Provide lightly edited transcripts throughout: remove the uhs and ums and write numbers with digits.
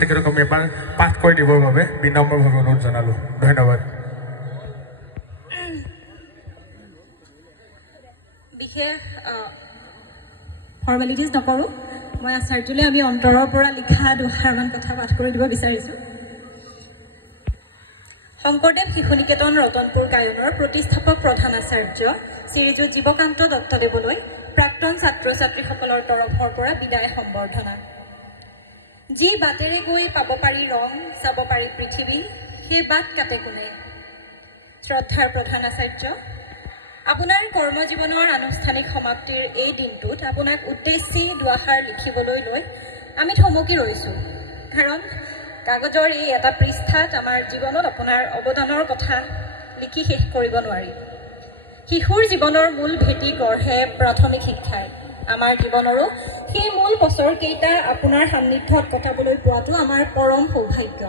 তেখেতক এবাৰ পাঠ কৰি দিবৰ বাবে বিনম্ৰভাৱে অনুৰোধ জনালোঁ। ধন্যবাদ। বিশেষ ফৰ্মেলিটিজ নকৰোঁ, মই আচাৰ্যলৈ আমি অন্তৰৰ পৰা লিখা দুষাৰমান কথা পাঠ কৰি দিব বিচাৰিছোঁ। শংকৰদেৱ শিশু নিকেতন ৰতনপুৰ গায়নৰ প্ৰতিষ্ঠাপক প্ৰধান আচাৰ্য শ্ৰীযুত জীৱকান্ত দত্তদেৱলৈ প্ৰাক্তন ছাত্ৰ ছাত্ৰীসকলৰ তৰফৰ পৰা বিদায় সম্বৰ্ধনা। যি বাটেৰে গৈ পাব পাৰি ৰং, চাব পাৰি পৃথিৱী, সেই বাট কাটে কোনে। শ্ৰদ্ধাৰ প্ৰধান আচাৰ্য, আপোনাৰ কৰ্মজীৱনৰ আনুষ্ঠানিক সমাপ্তিৰ এই দিনটোত আপোনাক উদ্দেশ্যি দুআষাৰ লিখিবলৈ লৈ আমি থমকি ৰৈছোঁ। কাৰণ কাগজৰ এই এটা পৃষ্ঠাত আমাৰ জীৱনত আপোনাৰ অৱদানৰ কথা লিখি শেষ কৰিব নোৱাৰি। শিশুৰ জীৱনৰ মূল ভেটি গঢ়ে প্ৰাথমিক শিক্ষাই। আমাৰ জীৱনৰো সেই মূল বছৰকেইটা আপোনাৰ সান্নিধ্যত কটাবলৈ পোৱাটো আমাৰ পৰম সৌভাগ্য।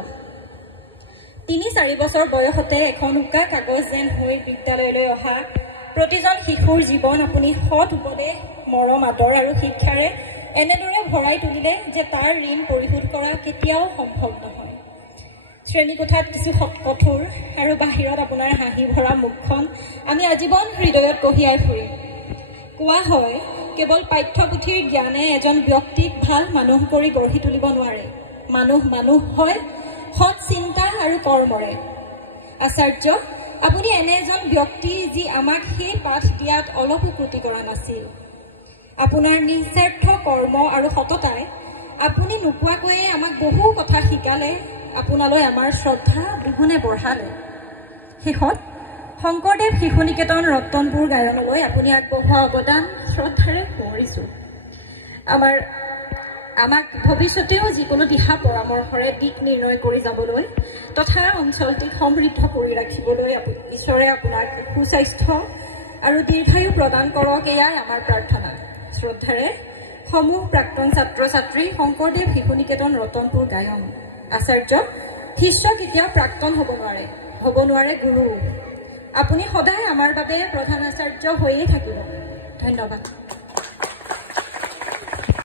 ৩-৪ বছৰ বয়সতে এখন উকা কাগজ যেন হৈ বিদ্যালয়লৈ অহা প্ৰতিজন শিশুৰ জীৱন আপুনি সৎ উপদেশ, মৰম আদৰ আৰু শিক্ষাৰে এনেদৰে ভৰাই তুলিলে যে তাৰ ঋণ পৰিশোধ কৰা কেতিয়াও সম্ভৱ নহয়। শ্ৰেণীকোঠাত কিছু কঠোৰ আৰু বাহিৰত আপোনাৰ হাঁহি ভৰা মুখখন আমি আজীৱন হৃদয়ত কঢ়িয়াই ফুৰিম। কোৱা হয়, কেৱল পাঠ্যপুথিৰ জ্ঞানে এজন ব্যক্তিক ভাল মানুহ কৰি গঢ়ি তুলিব নোৱাৰে। মানুহ হয় সৎ চিন্তা আৰু কৰ্মৰে। আচাৰ্য, আপুনি এনে এজন ব্যক্তি যি আমাক সেই পাঠ দিয়াত অলপো ক্ৰুটি কৰা নাছিল। আপোনাৰ নিস্বাৰ্থ কৰ্ম আৰু সততাই আপুনি নোকোৱাকৈয়ে আমাক বহু কথা শিকালে, আপোনালৈ আমাৰ শ্ৰদ্ধা দুগুণে বঢ়ালে। শেষত শংকৰদেৱ শিশু নিকেতন ৰতনপুৰ গায়নলৈ আপুনি আগবঢ়োৱা অৱদান শ্ৰদ্ধাৰে সোঁৱৰিছোঁ। আমাক ভৱিষ্যতেও যিকোনো দিহা পৰামৰ্শৰে দিশ নিৰ্ণয় কৰি যাবলৈ তথা অঞ্চলটিক সমৃদ্ধ কৰি ৰাখিবলৈ ঈশ্বৰে আপোনাক সুস্বাস্থ্য আৰু দীৰ্ঘায়ু প্ৰদান কৰক, এয়াই আমাৰ প্ৰাৰ্থনা। শ্ৰদ্ধাৰে সমূহ প্ৰাক্তন ছাত্ৰ ছাত্ৰী, শংকৰদেৱ শিশু নিকেতন ৰতনপুৰ গায়ন। আচাৰ্য, শিষ্য কেতিয়াও প্ৰাক্তন হ'ব নোৱাৰে গুৰু। আপুনি সদায় আমাৰ বাবে প্ৰধান আচাৰ্য হৈয়ে থাকিব। ধন্যবাদ।